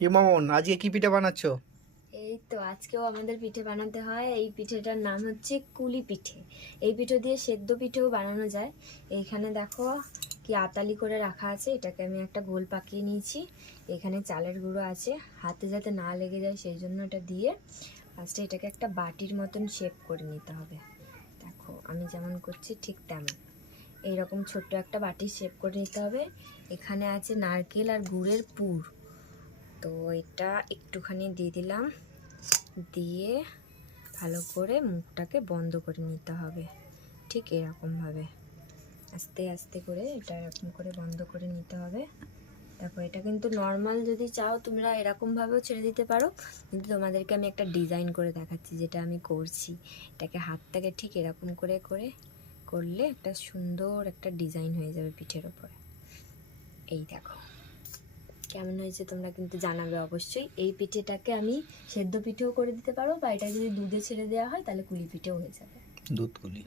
কি মামন, আজকে কি পিঠে বানাচ্ছো? এই তো আজকেও আমাদের পিঠে বানাতে হয়। এই পিঠেটার নাম হচ্ছে কুলি পিঠে। এই পিঠে দিয়ে সেদ্ধ পিঠেও বানানো যায়। এইখানে দেখো কি আতালি করে রাখা আছে, এটাকে আমি একটা গোল পাকিয়ে নিয়েছি। এখানে চালের গুঁড়ো আছে, হাতে যাতে না লেগে যায় সেই জন্য এটা দিয়ে ফার্স্টে এটাকে একটা বাটির মতন শেপ করে নিতে হবে। দেখো আমি যেমন করছি ঠিক তেমন এইরকম ছোট্ট একটা বাটির শেপ করে নিতে হবে। এখানে আছে নারকেল আর গুড়ের পুর, তো এটা একটুখানি দিয়ে দিলাম, দিয়ে ভালো করে মুখটাকে বন্ধ করে নিতে হবে। ঠিক এরকমভাবে আস্তে আস্তে করে এটা এরকম করে বন্ধ করে নিতে হবে। দেখো এটা কিন্তু নর্মাল, যদি চাও তোমরা এরকমভাবেও ছেড়ে দিতে পারো, কিন্তু তোমাদেরকে আমি একটা ডিজাইন করে দেখাচ্ছি যেটা আমি করছি। এটাকে হাতটাকে ঠিক এরকম করে করে করলে একটা সুন্দর একটা ডিজাইন হয়ে যাবে পিঠের ওপরে। এই দেখো কেমন হয়েছে তোমরা কিন্তু জানাবে অবশ্যই। এই পিঠেটাকে আমি সেদ্ধ পিঠেও করে দিতে পারো, বা এটা যদি দুধে ছেড়ে দেওয়া হয় তাহলে কুলি পিঠেও হয়ে যাবে। দুধ কুলি।